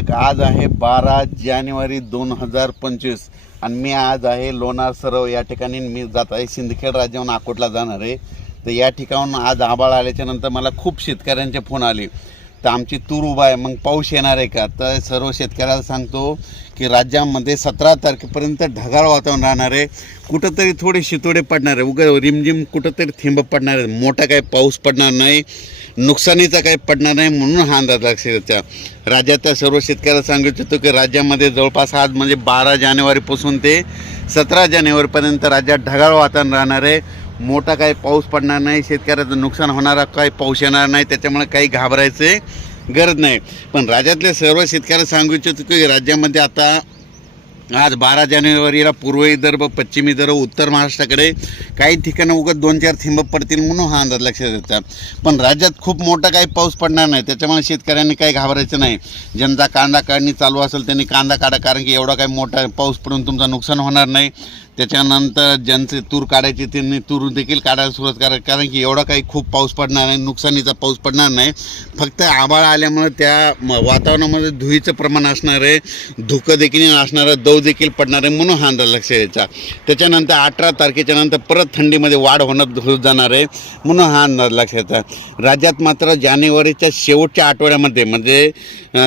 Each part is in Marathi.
मालक आज आहे बारा जानेवारी दोन हजार पंचवीस. आणि मी आज आहे लोणार सरोवर. या ठिकाणी मी जात आहे. सिंदखेड राज्याहून अकोटला जाणार आहे. तर या ठिकाणून आज आबाळ आल्याच्यानंतर मला खूप शेतकऱ्यांचे फोन आले. तर आमची तूर उभा आहे. मग पाऊस येणार आहे का? तर सर्व शेतकऱ्याला सांगतो की राज्यामध्ये सतरा तारखेपर्यंत ढगाळ वातावरण राहणार आहे. कुठंतरी थोडे शितोडे पडणार आहे. उगा रिमझिम कुठंतरी थेंब पडणार आहे. मोठा काही पाऊस पडणार नाही. नुकसानीचा काही पडणार नाही म्हणून हा अंदाज लक्षात राज्यातल्या सर्व शेतकऱ्याला सांगू इच्छितो की राज्यामध्ये जवळपास आज म्हणजे बारा जानेवारीपासून ते सतरा जानेवारीपर्यंत राज्यात ढगाळ वातावरण राहणार आहे. मोठा काही पाऊस पडणार नाही शेतकऱ्याचं नुकसान होणारा काही पाऊस येणार नाही त्याच्यामुळे काही घाबरायचे गरज नाही. पण राज्यातल्या सर्व शेतकऱ्याला सांगू इच्छितो की राज्यामध्ये आता आज बारा जानेवारीला पूर्व विदर्भ पश्चिम विदर्भ उत्तर महाराष्ट्राकडे काही ठिकाणं उगत दोन चार थिंब पडतील म्हणून हा अंदाज लक्षात येतात. पण राज्यात खूप मोठा काही पाऊस पडणार नाही त्याच्यामुळे शेतकऱ्यांनी काही घाबरायचं नाही. ज्यांचा कांदा काढणी चालू असेल त्यांनी कांदा काढा कारण की एवढा काही मोठा पाऊस पडून तुमचं नुकसान होणार नाही. त्याच्यानंतर ज्यांचे तूर काढायचे त्यांनी तूर देखील काढायला सुरुवात करा कारण की एवढा काही खूप पाऊस पडणार नाही नुकसानीचा पाऊस पडणार नाही. फक्त आभाळ आल्यामुळे त्या वातावरणामध्ये धुळीचं प्रमाण असणार आहे धुकं देखील असणार आहे दव देखील पडणार आहे म्हणून हा लक्ष द्यायचा. त्याच्यानंतर अठरा तारखेच्या नंतर परत थंडीमध्ये वाढ होणं होत जाणार आहे म्हणून हा अंदाज लक्षात द्यायचा. राज्यात मात्र जानेवारीच्या शेवटच्या आठवड्यामध्ये म्हणजे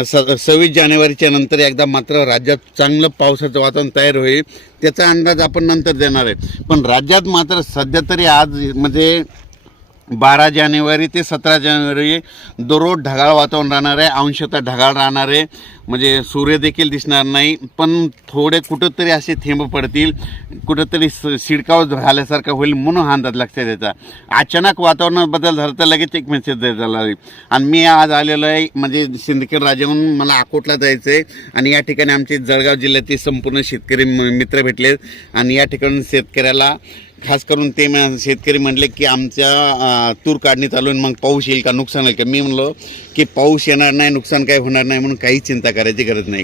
स सव्वीस जानेवारीच्या नंतर एकदा मात्र राज्यात चांगलं पावसाचं वातावरण तयार होईल. त्याचा अंदाज आपण नंतर देणार आहे पण राज्यात मात्र सध्या तरी आज म्हणजे बारा जानेवारी ते सतरा जानेवारी दररोज ढगाळ वातावरण राहणार आहे. अंशतः ढगाळ राहणार आहे. म्हणजे सूर्यदेखील दिसणार नाही. पण थोडे कुठंतरी असे थेंब पडतील. कुठंतरी स शिडकाव झाल्यासारखा होईल म्हणून हा अंदाज लक्षात द्यायचा अचानक वातावरणात बदल झाला तर लगेच एक मेसेज द्यायचा लागेल आणि मी आज आलेलो आहे म्हणजे सिंदखेड राजाहून मला अकोटला जायचं आहे. आणि या ठिकाणी आमचे जळगाव जिल्ह्यातील संपूर्ण शेतकरी म- मित्र भेटले आणि या ठिकाणी शेतकऱ्याला खास करून ते शेतकरी म्हणले की आमच्या तूर काढणी चालू आहे, मग पाऊस येईल का नुकसान होईल का? मी म्हणलो की पाऊस येणार नाही नुकसान काही होणार नाही म्हणून काही चिंता करायची गरज नाही.